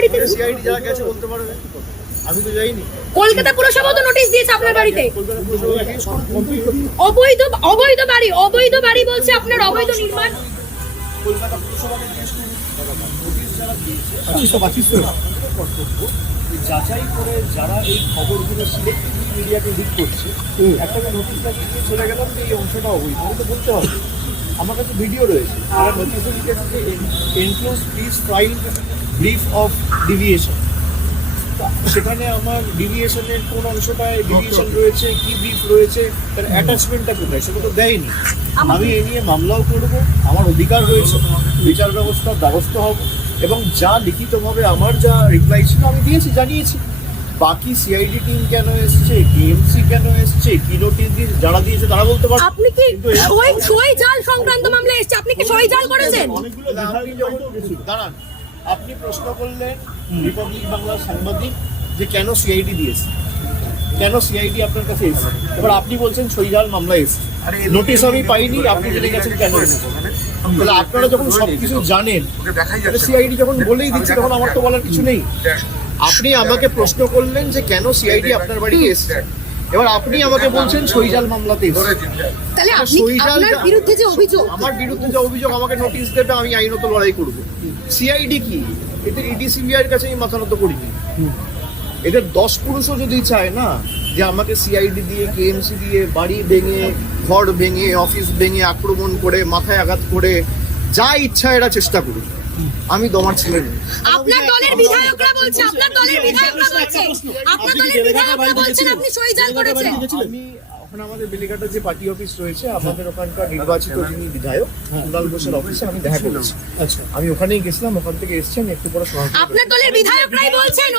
বাড়িতে? সিআইডি যারা গেছে বলতে পারবে, আমি তো যাইনি। কলকাতা পুরসভা তো নোটিশ দিয়েছে আপনার বাড়িতে। কলকাতা পুরসভা এগেইনস্ট কমপ্লিট অবৈধ বাড়ি বলছে আপনার, অবৈধ নির্মাণ। কলকাতা পুরসভাকে এগেইনস্ট নোটিশ যারা দিয়েছে কর্তব্য যাচাই করে যারা এই খবরগুলো সিলেক্টিভ মিডিয়াকে লিক করছে, একটা নোটিশটা দিয়ে চলে গেলাম যে এই অংশটা অবৈধ, আমি তো বলতে হবে। আমার কাছে ভিডিও রয়েছে, তারা নোটিশে লিখেছে enclose please file brief of deviation. সেখানে আমার ডিভিয়েশনের কোন অংশটায় ডিভিয়েশন রয়েছে, কি ব্রিফ রয়েছে, তার অ্যাটাচমেন্টটা কোথায়, সেটা তো দেয়নি। আমি এ নিয়ে মামলাও করব, আমার অধিকার রয়েছে, বিচার ব্যবস্থার দ্বারস্থ হব এবং যা লিখিতভাবে আমার যা রিপ্লাই ছিল আমি দিয়েছি, জানিয়েছি। বাকি সিআইডি টিম কেন এসছে, টিএমসি কেন এসছে, কি নোটিশ দিয়ে যারা দিয়েছে তারা বলতে পারবে। আপনি কি সই জাল সংক্রান্ত মামলা এসছে, আপনি কি সই জাল করেছেন? আপনি যখন দাঁড়ান, আপনি প্রশ্ন করলেন রিপাবলিক বাংলার সাংবাদিক যে কেন সিআইডি দিয়েছে, কেন সিআইডি আপনার কাছে এসেছে, এবার আপনি বলছেন সইজাল মামলা এসেছে, নোটিশ আমি পাইনি, আপনি জেনে গেছেন কেন এসেছে। তাহলে আপনারা যখন সবকিছু জানেন, সিআইডি যখন বলেই দিচ্ছে তখন আমার তো বলার কিছু নেই। আপনি আমাকে প্রশ্ন করলেন যে কেন সিআইডি আপনার বাড়ি এসেছে, এবার আপনি আমাকে বলছেন সইজাল মামলাতে এসেছে। তাহলে আপনার বিরুদ্ধে যে অভিযোগ, আমার বিরুদ্ধে যে অভিযোগ, আমাকে নোটিশ দেবে, আমি আইনত লড়াই করব। সিআইডি কি, এদের ইডি সিবিআইয়ের কাছে আমি মাথা নত করিনি। এদের 10 পুরুষও যদি চায় না যে আমাকে সিআইডি দিয়ে, কেএমসি দিয়ে বাড়ি ভেঙে, ঘর ভেঙে, অফিস ভেঙে, আক্রমণ করে, মাথায় আঘাত করে, যা ইচ্ছা এরা চেষ্টা করুক, আমি দমার ছেলে নই। আপনার দলের বিধায়করা বলছেন আপনি সই জাল করেছেন। আমি ওখানে আমাদের বেলিঘাটা যে পার্টি অফিস রয়েছে, আমাদের ওখানকার নির্বাচিত যিনি বিধায়ক কুণাল ঘোষের অফিসে আমি দেখা করেছি। আচ্ছা, আমি ওখানেই গেছিলাম, ওখান থেকে এসেছি, আমি একটু পরে আপনার দলের বিধায়করাই বলছেন